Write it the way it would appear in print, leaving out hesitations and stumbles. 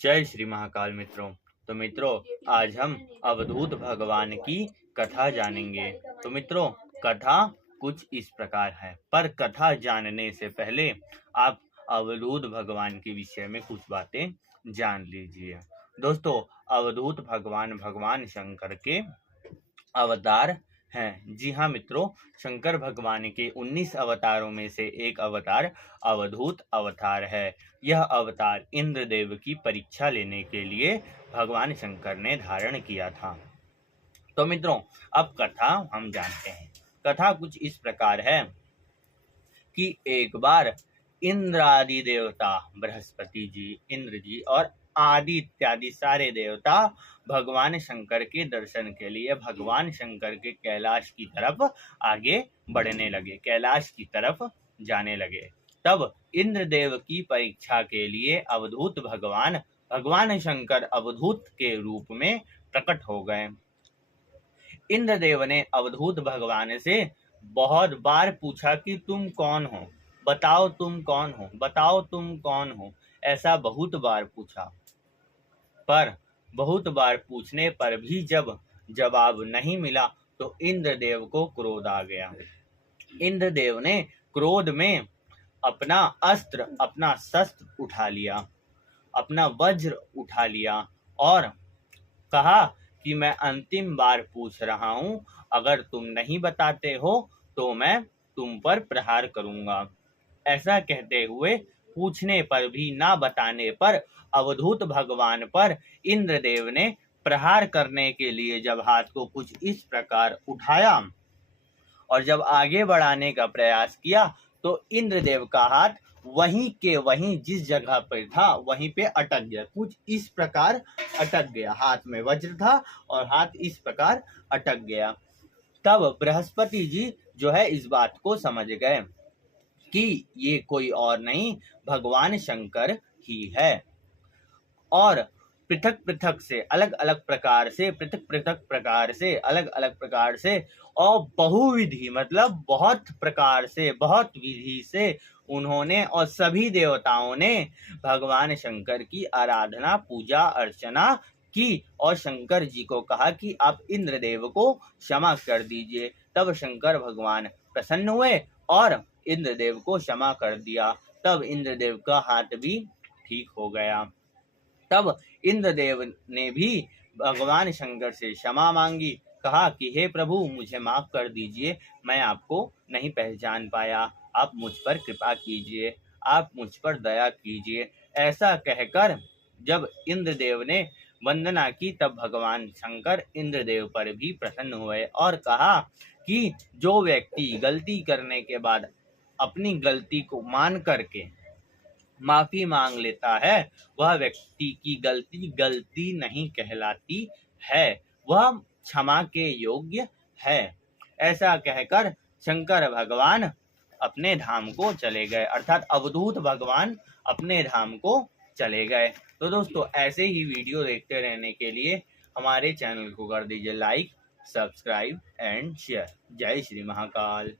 जय श्री महाकाल मित्रों। तो मित्रों, आज हम अवधूत भगवान की कथा जानेंगे। तो मित्रों, कथा कुछ इस प्रकार है, पर कथा जानने से पहले आप अवधूत भगवान के विषय में कुछ बातें जान लीजिए। दोस्तों, अवधूत भगवान भगवान शंकर के अवतार हैं। जी हाँ मित्रों, शंकर भगवान के 19 अवतारों में से एक अवतार अवधूत अवतार है। यह अवतार इंद्रदेव की परीक्षा लेने के लिए भगवान शंकर ने धारण किया था। तो मित्रों, अब कथा हम जानते हैं। कथा कुछ इस प्रकार है कि एक बार इंद्र आदि देवता, बृहस्पति जी, इंद्र जी और आदि इत्यादि सारे देवता भगवान शंकर के दर्शन के लिए भगवान शंकर के कैलाश की तरफ आगे बढ़ने लगे, कैलाश की तरफ जाने लगे। तब इंद्रदेव की परीक्षा के लिए अवधूत भगवान भगवान शंकर अवधूत के रूप में प्रकट हो गए। इंद्रदेव ने अवधूत भगवान से बहुत बार पूछा कि तुम कौन हो, बताओ तुम कौन हो, बताओ तुम कौन हो। ऐसा बहुत बार पूछा, पर बहुत बार पूछने पर भी जब जवाब नहीं मिला तो इंद्रदेव को क्रोध आ गया। इंद्रदेव ने क्रोध में अपना अस्त्र, अपना शस्त्र उठा लिया, अपना वज्र उठा लिया और कहा कि मैं अंतिम बार पूछ रहा हूं, अगर तुम नहीं बताते हो तो मैं तुम पर प्रहार करूंगा। ऐसा कहते हुए पूछने पर भी ना बताने पर अवधूत भगवान पर इंद्रदेव ने प्रहार करने के लिए जब हाथ को कुछ इस प्रकार उठाया और जब आगे बढ़ाने का प्रयास किया तो इंद्रदेव का हाथ वहीं के वहीं जिस जगह पर था वहीं पे अटक गया। कुछ इस प्रकार अटक गया, हाथ में वज्र था और हाथ इस प्रकार अटक गया। तब बृहस्पति जी जो है इस बात को समझ गए कि ये कोई और नहीं, भगवान शंकर ही है। और पृथक पृथक से, अलग अलग प्रकार से, पृथक पृथक प्रकार से, अलग अलग प्रकार से और बहुविधि मतलब बहुत प्रकार से, बहुत विधि से उन्होंने और सभी देवताओं ने भगवान शंकर की आराधना, पूजा अर्चना की और शंकर जी को कहा कि आप इंद्रदेव को क्षमा कर दीजिए। तब शंकर भगवान प्रसन्न हुए और इंद्रदेव को क्षमा कर दिया। तब इंद्रदेव का हाथ भी ठीक हो गया। तब इंद्रदेव ने भी भगवान शंकर से क्षमा मांगी, कहा कि हे प्रभु, मुझे माफ कर दीजिए, मैं आपको नहीं पहचान पाया, आप मुझ पर कृपा कीजिए, आप मुझ पर दया कीजिए। ऐसा कहकर जब इंद्रदेव ने वंदना की तब भगवान शंकर इंद्रदेव पर भी प्रसन्न हुए और कहा कि जो व्यक्ति गलती करने के बाद अपनी गलती को मान करके माफी मांग लेता है, वह व्यक्ति की गलती गलती नहीं कहलाती है, वह क्षमा के योग्य है। ऐसा कहकर शंकर भगवान अपने धाम को चले गए, अर्थात अवधूत भगवान अपने धाम को चले गए। तो दोस्तों, ऐसे ही वीडियो देखते रहने के लिए हमारे चैनल को कर दीजिए लाइक, सब्सक्राइब एंड शेयर। जय श्री महाकाल।